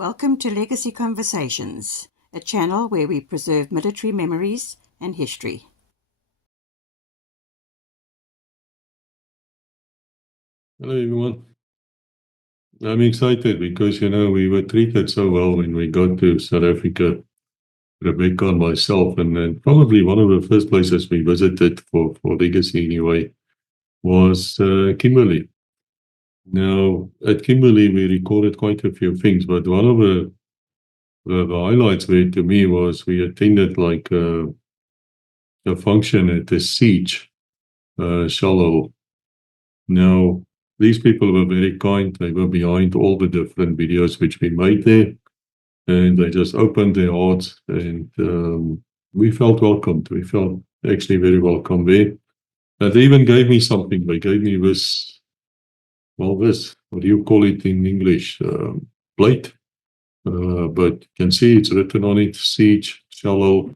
Welcome to Legacy Conversations, a channel where we preserve military memories and history. Hello, everyone. I'm excited because, we were treated so well when we got to South Africa, Rebecca and myself, and then probably one of the first places we visited for Legacy anyway was Kimberley. Now, at Kimberley, we recorded quite a few things, but one of the highlights there to me was we attended like a function at the Siege Shellhole. Now, these people were very kind. They were behind all the different videos which we made there, and they just opened their hearts, and we felt welcomed. We felt actually very welcome there. And they even gave me something. They gave me this, what do you call it in English? Plate. But you can see it's written on it, Siege Shellhole.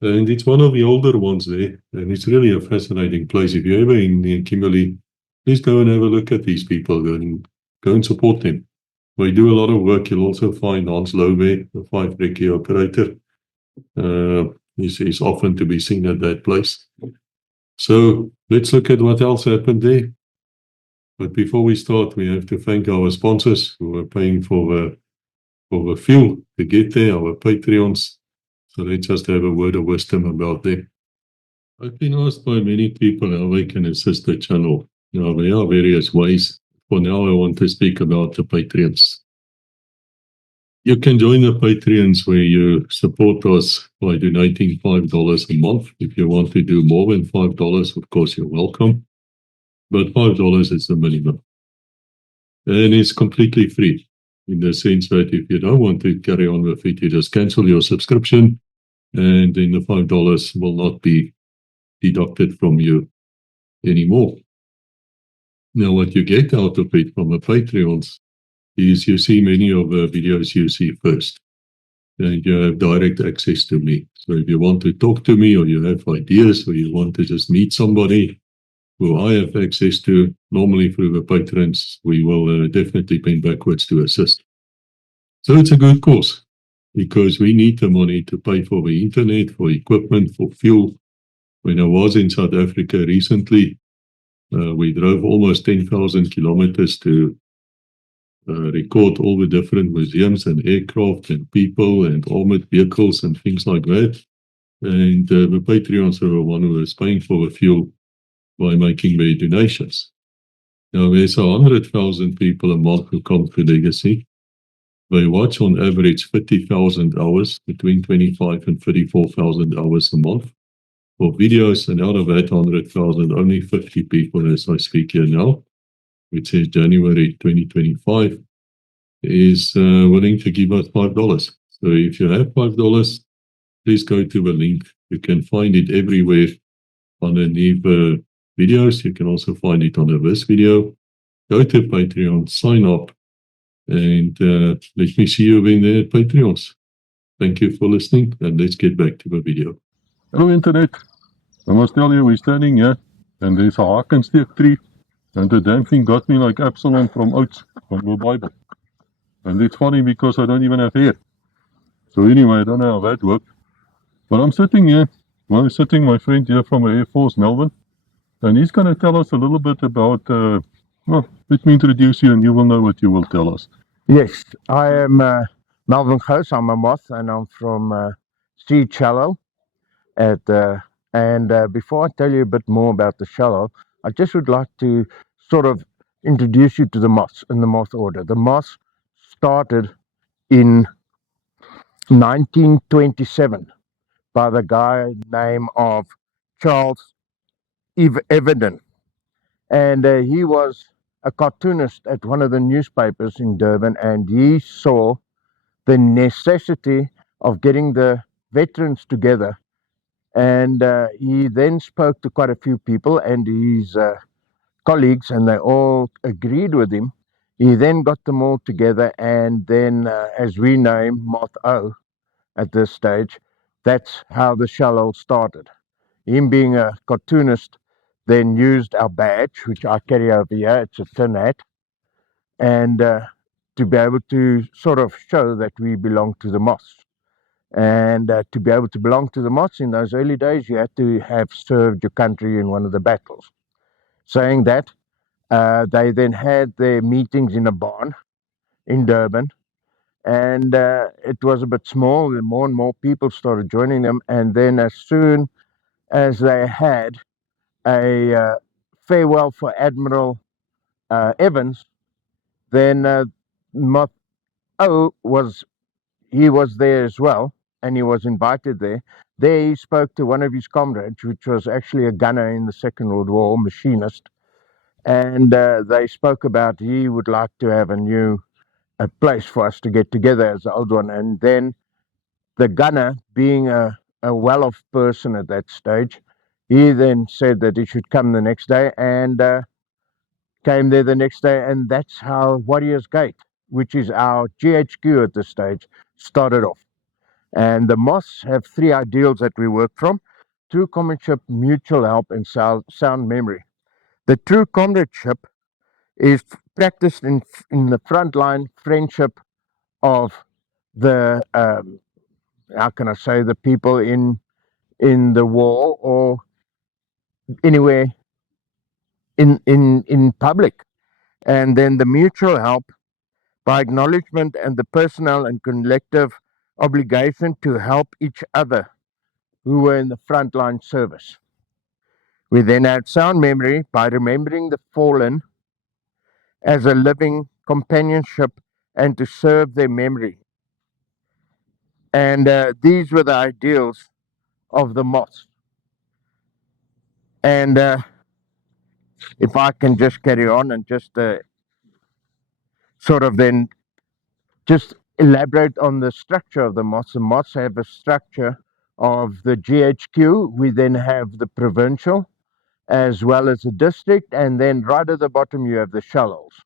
And it's one of the older ones there, and it's really a fascinating place. If you're ever in Kimberley, please go and have a look at these people and go and support them. We do a lot of work. You'll also find Hans Lowe, the 5-recce operator. He's often to be seen at that place. So let's look at what else happened there. But before we start, we have to thank our sponsors who are paying for the fuel to get there, our Patreons. So let's just have a word of wisdom about them. I've been asked by many people how they can assist the channel. Now, there are various ways. For now, I want to speak about the Patreons. You can join the Patreons where you support us by donating $5 a month. If you want to do more than $5, of course, you're welcome. But $5 is the minimum. And it's completely free in the sense that if you don't want to carry on with it, you just cancel your subscription, and then the $5 will not be deducted from you anymore. Now, what you get out of it from the Patreons is you see many of the videos you see first, and you have direct access to me. So if you want to talk to me, or you have ideas, or you want to just meet somebody who I have access to, normally through the patrons, we will definitely bend backwards to assist. So it's a good cause, because we need the money to pay for the internet, for equipment, for fuel. When I was in South Africa recently, we drove almost 10,000 kilometers to record all the different museums and aircraft and people and armored vehicles and things like that. And the Patreons are the one who is paying for the fuel by making their donations. Now, there's 100,000 people a month who come to Legacy. They watch on average 30,000 hours, between 25 and 34,000 hours a month for videos, and out of that 100,000, only 50 people, as I speak here now, which is January 2025, is willing to give us $5. So if you have $5, please go to the link. You can find it everywhere underneath videos. You can also find it under this video. Go to Patreon, sign up, and let me see you in there at Patreons. Thank you for listening, and let's get back to the video. Hello, Internet. I must tell you, we're standing here, and there's a hakensteek tree, and the damn thing got me like Absalom from Oates, from the Bible. And it's funny because I don't even have hair. So anyway, I don't know how that worked. But I'm sitting here, my friend here from the Air Force, Melvin, and he's going to tell us a little bit about, well, let me introduce you and you will know what you will tell us. Yes, I am Melvin Gouws. I'm a MOTH, and I'm from Siege Shellhole. And before I tell you a bit more about the Shellhole, I just would like to sort of introduce you to the MOTHs in the MOTH order. The MOTHs started in 1927 by the guy named of Charles Evenden, and he was a cartoonist at one of the newspapers in Durban, and he saw the necessity of getting the veterans together, and he then spoke to quite a few people and his colleagues, and they all agreed with him. He then got them all together, and then as we name MOTH at this stage, that's how the Shellhole started. Him being a cartoonist then used our badge, which I carry over here, it's a tin hat, and to to be able to sort of show that we belong to the MOTHS. And to be able to belong to the MOTHS in those early days, you had to have served your country in one of the battles. Saying that, they then had their meetings in a barn in Durban, and it was a bit small, and more people started joining them. And then as soon as they had a farewell for Admiral Evans, then Moth O was there as well, and he was invited there. There he spoke to one of his comrades, which was actually a gunner in the Second World War, machinist, and they spoke about he would like to have a place for us to get together as the old one. And then the gunner, being a well-off person at that stage, he then said that he should come the next day, and came there the next day, and that's how Warriors Gate, which is our GHQ at this stage, started off. And the MOTHS have three ideals that we work from: true comradeship, mutual help, and sound memory. The true comradeship is practiced in the frontline friendship of the how can I say, the people in the war or anywhere in public. And then the mutual help by acknowledgement and the personal and collective obligation to help each other who were in the frontline service. We then had sound memory by remembering the fallen as a living companionship and to serve their memory. And these were the ideals of the MOTHS. And if I can just carry on and just sort of then just elaborate on the structure of the MOTHS. The MOTHS have a structure of the GHQ. We then have the provincial as well as the district, and then right at the bottom you have the shellholes.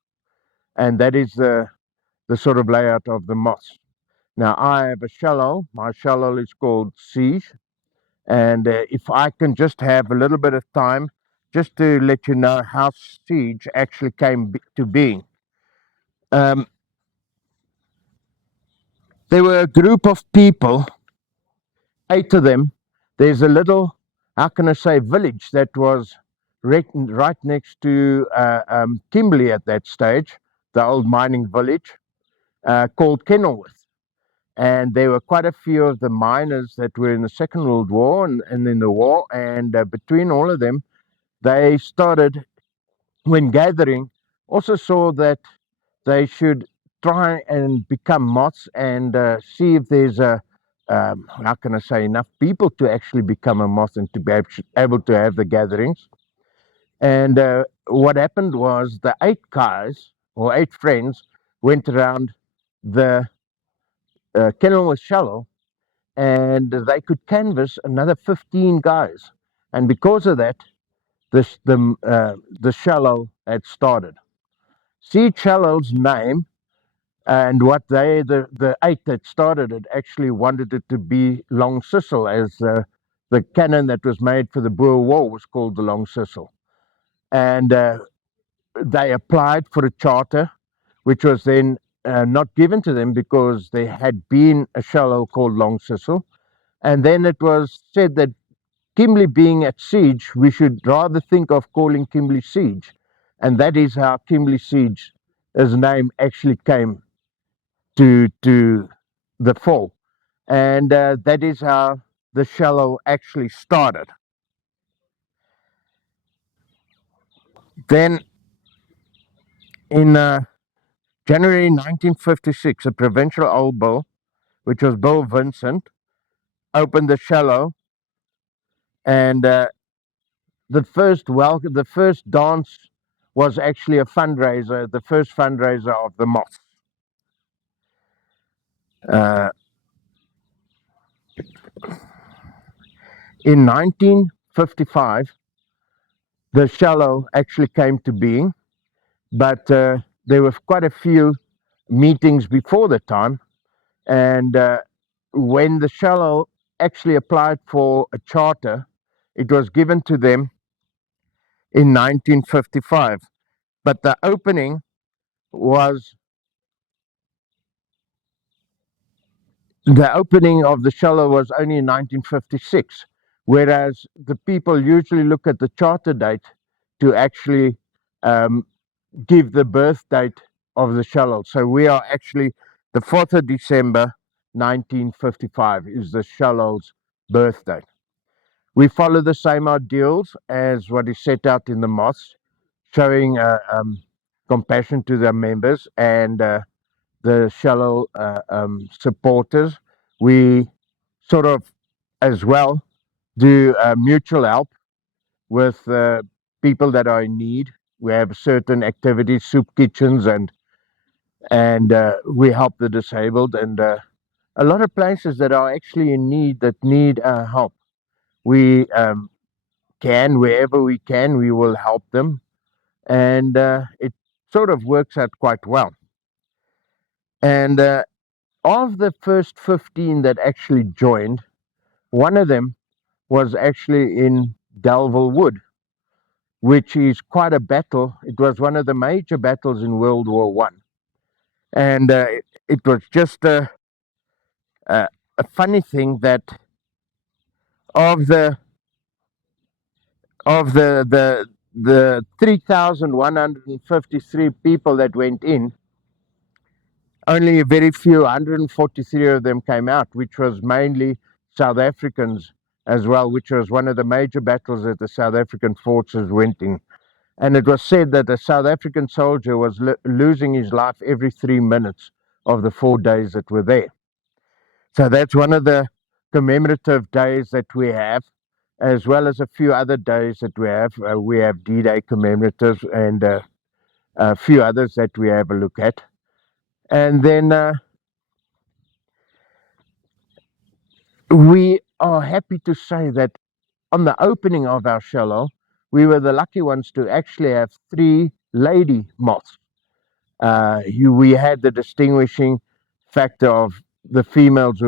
And that is the sort of layout of the MOTHS. Now I have a shellhole. My shellhole is called Siege. And if I can just have a little bit of time just to let you know how Siege actually came to being. There were a group of people, 8 of them. There's a little, how can I say, village that was right next to Kimberley at that stage, the old mining village, called Kenilworth. And there were quite a few of the miners that were in the Second World War and in the war. And between all of them, they started, when gathering, also saw that they should try and become MOTHS and see if there's how can I say, enough people to actually become a MOTHS and to be able to have the gatherings. And what happened was the 8 guys, or 8 friends, went around the Kenilworth Shellhole, and they could canvass another 15 guys. And because of that, the Shellhole had started. Siege Shellhole's name, and what the 8 that started it actually wanted it to be Long Sissel, as the cannon that was made for the Boer War was called the Long Sissel. And they applied for a charter, which was then not given to them because there had been a shellhole called Long Sissel. And then it was said that Kimberley being at Siege, we should rather think of calling Kimberley Siege. And that is how Kimberley Siege, his name, actually came to the fore. And that is how the shellhole actually started. Then in January 1956, a provincial old bill, which was Bill Vincent, opened the shellhole, and the first dance was actually a fundraiser, the first fundraiser of the MOTHS. In 1955, the shellhole actually came to being, but there were quite a few meetings before the time, and when the shellhole actually applied for a charter, it was given to them in 1955, but the opening was the opening of the Shellhole was only in 1956, whereas the people usually look at the charter date to actually give the birth date of the Shellhole. So we are actually the 4th of December 1955 is the Shellhole's birth date. We follow the same ideals as what is set out in the MOTHS, showing compassion to their members and the Shellhole supporters. We sort of as well do mutual help with people that are in need. We have certain activities, soup kitchens, and we help the disabled, and a lot of places that are actually in need, that need help. We can, wherever we can, we will help them, and it sort of works out quite well. And of the first 15 that actually joined, one of them was actually in Delville Wood, which is quite a battle. It was one of the major battles in World War One, and it was just a funny thing that of the 3,153 people that went in, only a very few, 143 of them came out, which was mainly South Africans as well, which was one of the major battles that the South African forces went in. And it was said that a South African soldier was losing his life every 3 minutes of the 4 days that were there. So that's one of the commemorative days that we have, as well as a few other days that we have. We have D-Day commemoratives and a few others that we have a look at. And then we are happy to say that on the opening of our Shellhole, we were the lucky ones to actually have 3 lady moths. We had the distinguishing factor of the females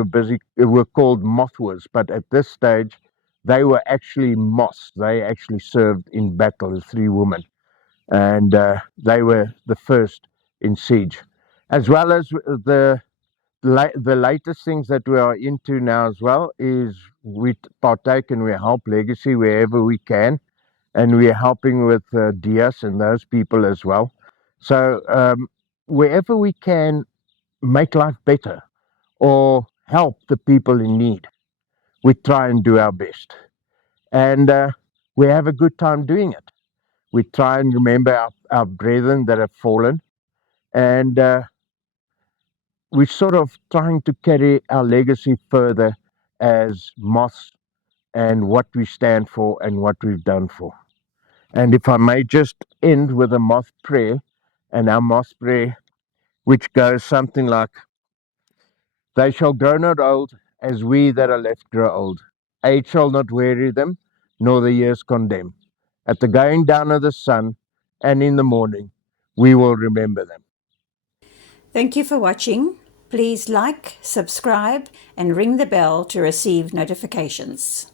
were called moths, but at this stage they were actually moths. They actually served in battle, the 3 women, and they were the first in siege. As well as the latest things that we are into now as well is we partake and we help Legacy wherever we can, and we are helping with Diaz and those people as well. So wherever we can make life better or help the people in need, we try and do our best, and we have a good time doing it. We try and remember our brethren that have fallen, and we're sort of trying to carry our legacy further as MOTHS and what we stand for and what we've done for. And if I may just end with a MOTH prayer, and our MOTH prayer, which goes something like, "They shall grow not old, as we that are left grow old. Age shall not weary them, nor the years condemn. At the going down of the sun, and in the morning, we will remember them." Thank you for watching. Please like, subscribe, and ring the bell to receive notifications.